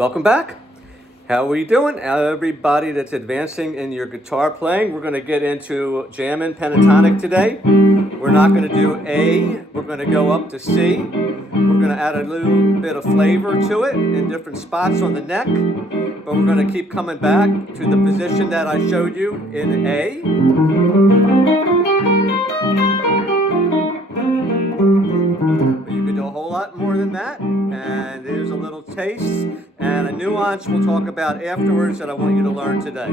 Welcome back. How are you doing? Everybody that's advancing in your guitar playing, we're going to get into jamming pentatonic today. We're not going to do A, we're going to go up to C. We're going to add a little bit of flavor to it in different spots on the neck, but we're going to keep coming back to the position that I showed you in A. But you can do a whole lot more than that, and there's a little taste and a nuance we'll talk about afterwards that I want you to learn today.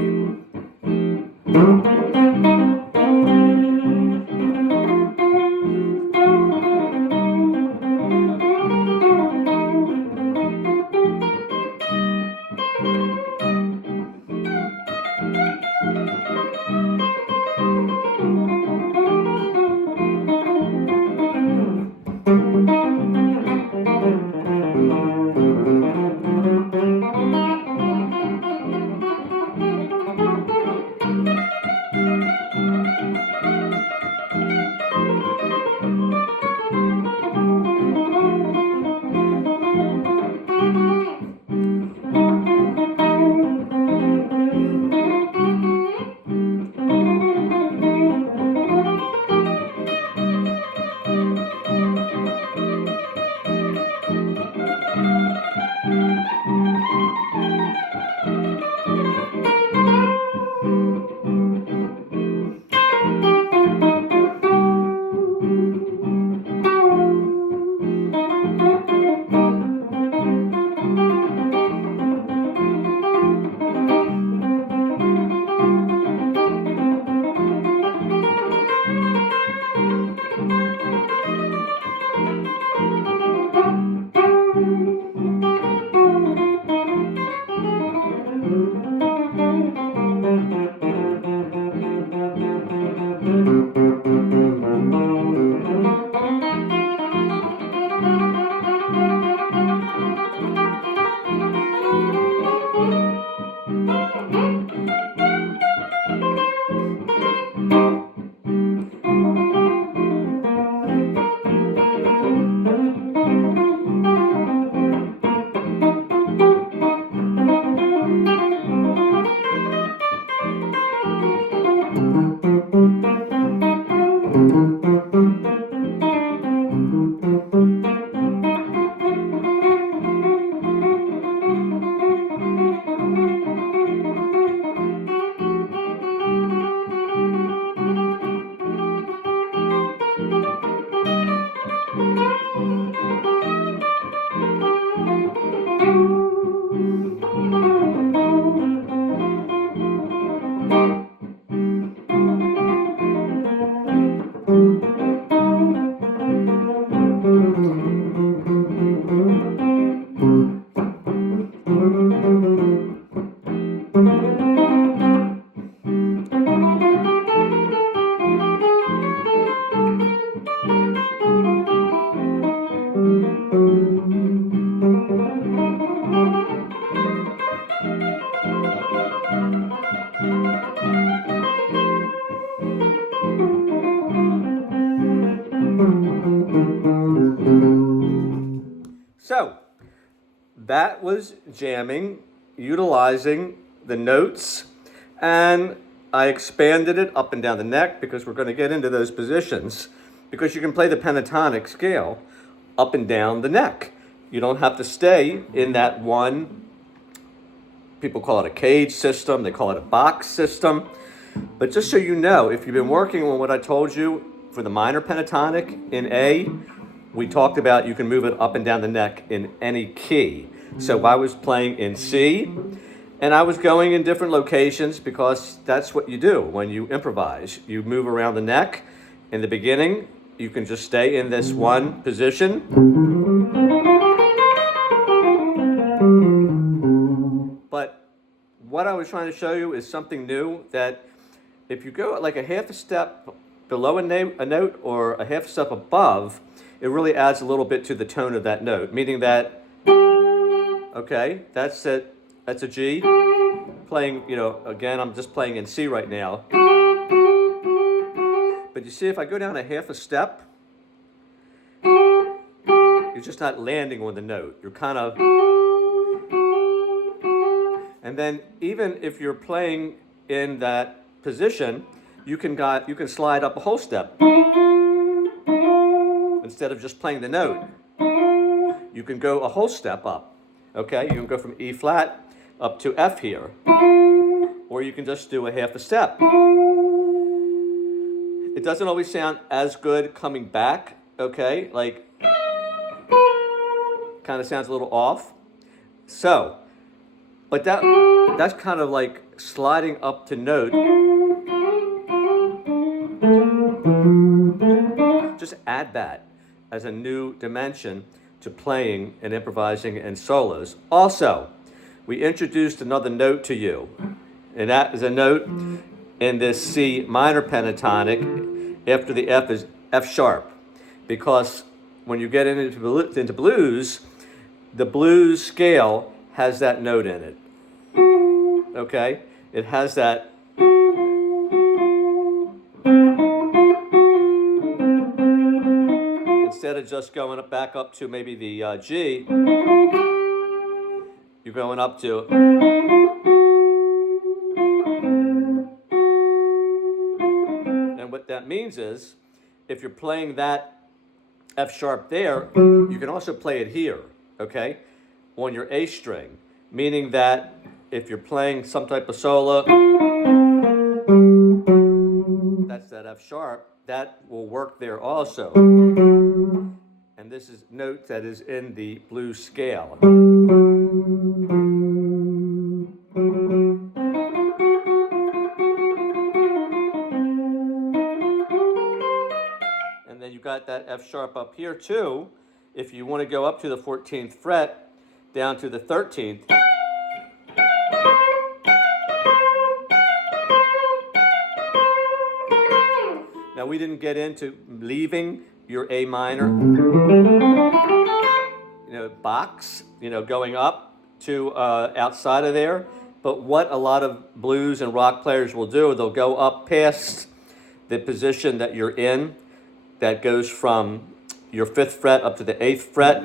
So, that was jamming, utilizing the notes, and I expanded it up and down the neck because we're going to get into those positions, because you can play the pentatonic scale up and down the neck. You don't have to stay in that one, people call it a cage system, they call it a box system, but just so you know, if you've been working on what I told you for the minor pentatonic in A, we talked about you can move it up and down the neck in any key. So I was playing in C, and I was going in different locations because that's what you do when you improvise. You move around the neck. In the beginning, you can just stay in this one position. But what I was trying to show you is something new, that if you go like a half a step below a note or a half a step above, it really adds a little bit to the tone of that note, meaning that, okay, that's a G. Playing, again, I'm just playing in C right now. But you see, if I go down a half a step, you're just not landing on the note. You're kind of And then even if you're playing in that position, you can slide up a whole step. Instead of just playing the note, you can go a whole step up. Okay, you can go from E flat up to F here. Or you can just do a half a step. It doesn't always sound as good coming back, okay? Like, kind of sounds a little off. So, but that's kind of like sliding up to note. Just add that as a new dimension to playing and improvising and solos. Also, we introduced another note to you, and that is a note in this C minor pentatonic after the F is F sharp, because when you get into blues, the blues scale has that note in it. Okay? It has that. Instead of just going back up to maybe the G, you're going up to. And what that means is, if you're playing that F sharp there, you can also play it here, okay, on your A string, meaning that if you're playing some type of solo, that's that F sharp, that will work there also. And this is note that is in the blues scale. And then you got that F sharp up here too. If you want to go up to the 14th fret, down to the 13th. Now we didn't get into leaving your A minor, box, going up to outside of there. But what a lot of blues and rock players will do, they'll go up past the position that you're in, that goes from your 5th fret up to the 8th fret,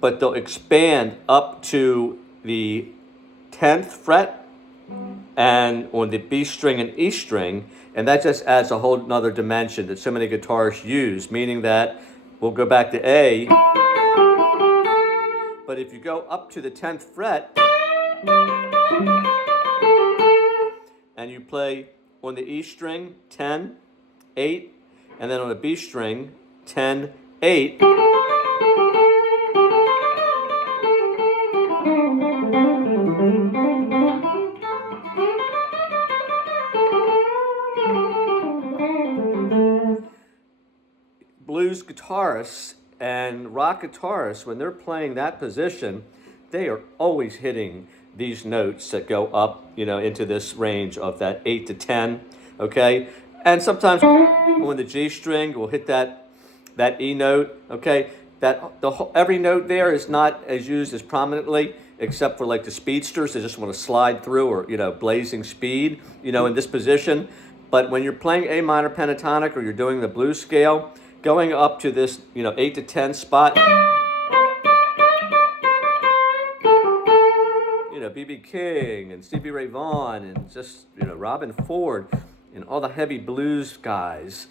but they'll expand up to the 10th fret and on the B string and E string, and that just adds a whole nother dimension that so many guitarists use, meaning that we'll go back to A, but if you go up to the 10th fret and you play on the E string 10, 8, and then on the B string 10, 8, blues guitarists and rock guitarists, when they're playing that position, they are always hitting these notes that go up, into this range of that 8 to 10, okay? And sometimes on the G string, we'll hit that E note, okay? Every note there is not as used as prominently, except for like the speedsters. They just want to slide through, or blazing speed, in this position. But when you're playing A minor pentatonic, or you're doing the blues scale, going up to this 8 to 10 spot, B.B. King and Stevie Ray Vaughan and just Robin Ford and all the heavy blues guys,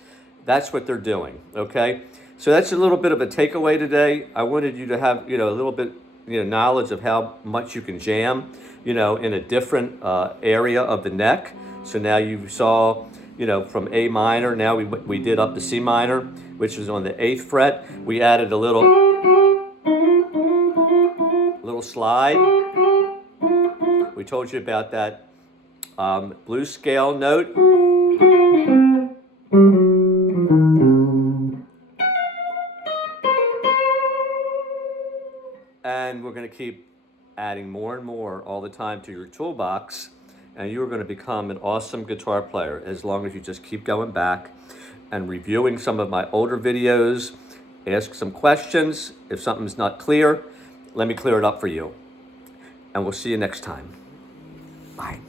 that's what they're doing, okay? So that's a little bit of a takeaway today. I wanted you to have a little bit knowledge of how much you can jam in a different area of the neck. So now you saw from A minor, now we did up to C minor, which is on the 8th fret. We added a little slide. We told you about that blues scale note. And we're going to keep adding more and more all the time to your toolbox, and you're going to become an awesome guitar player as long as you just keep going back and reviewing some of my older videos. Ask some questions. If something's not clear, let me clear it up for you. And we'll see you next time. Bye.